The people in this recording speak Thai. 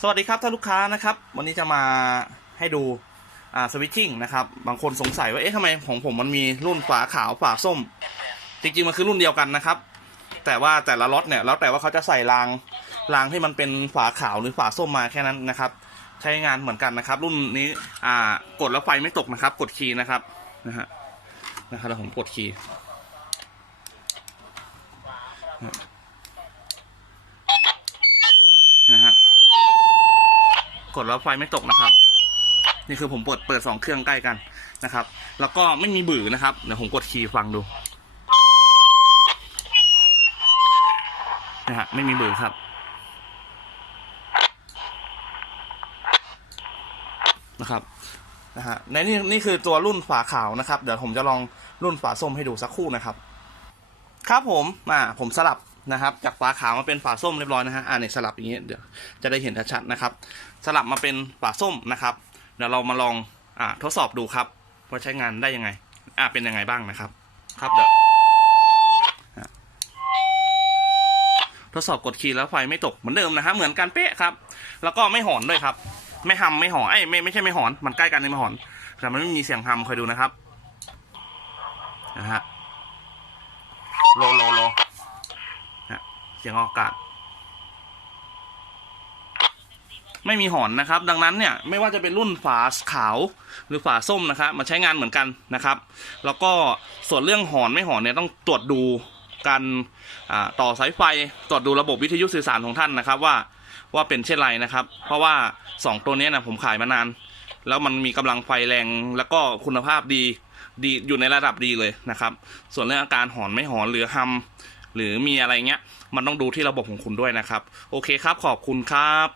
สวัสดีครับท่านลูกค้านะครับ วันนี้จะมาให้ดูอ่าสวิตชิ่งนะครับ บางคนสงสัยว่าเอ๊ะทำไมของผมมันมีรุ่นฝาขาวฝาส้ม จริงๆมันคือรุ่นเดียวกันนะครับ แต่ว่าแต่ละล็อตเนี่ยแล้วแต่ว่าเขาจะใส่รางรางที่มันเป็นฝาขาวหรือฝาส้มมาแค่นั้นนะครับ ใช้งานเหมือนกันนะครับ รุ่นนี้อ่ากดแล้วไฟไม่ตกนะครับ กดคีย์นะครับนะฮะนะครับแล้วผมกดคีย์ กดแล้วไฟไม่ตกนะครับ นี่คือผมเปิดเปิดสองเครื่องใกล้กันนะครับ แล้วก็ไม่มีบื่อนะครับเดี๋ยวผมกดคีย์ฟังดูนะฮะไม่มีบื่อครับนะครับนะฮะในนี่นี่คือตัวรุ่นฝาขาวนะครับ เดี๋ยวผมจะลองรุ่นฝาส้มให้ดูสักครู่นะครับ ครับผมอ่าผมสลับ นะครับ จากฝาขาวมาเป็นฝาส้มเรียบร้อยนะฮะอ่าเนี่ยสลับอย่างนี้ยเดี๋ยวจะได้เห็นชัดๆนะครับ สลับมาเป็นฝาส้มนะครับ เดี๋ยวเรามาลองอ่าทดสอบดูครับว่าใช้งานได้ยังไง อ่าเป็นยังไงบ้างนะครับ ครับเดี๋ยวทดสอบกดคีย์แล้วไฟไม่ตกเหมือนเดิมนะฮะเหมือนกันเป๊ะครับ แล้วก็ไม่หอนด้วยครับ ไม่หำไม่หอนไอ้ไม่ไม่ใช่ไม่หอน มันใกล้กันเลยไม่หอน แต่มันไม่มีเสียงหำคอยดูนะครับนะฮะโลโลโล สียงออกอากาศ ไม่มีหอนนะครับ ดังนั้นเนี่ยไม่ว่าจะเป็นรุ่นฝาขาวหรือฝาส้มนะครับมันใช้งานเหมือนกันนะครับ แล้วก็ส่วนเรื่องหอนไม่หอนเนี่ยต้องตรวจดูการต่อสายไฟตรวจดูระบบวิทยุสื่อสารของท่านนะครับว่าว่าเป็นเช่นไรนะครับ เพราะว่าสองตัวนี้นะผมขายมานาน แล้วมันมีกำลังไฟแรงแล้วก็คุณภาพดีดีอยู่ในระดับดีเลยนะครับ ส่วนเรื่องอาการหอนไม่หอนหรือฮัม หรือมีอะไรเงี้ย มันต้องดูที่ระบบของคุณด้วยนะครับ โอเคครับขอบคุณครับ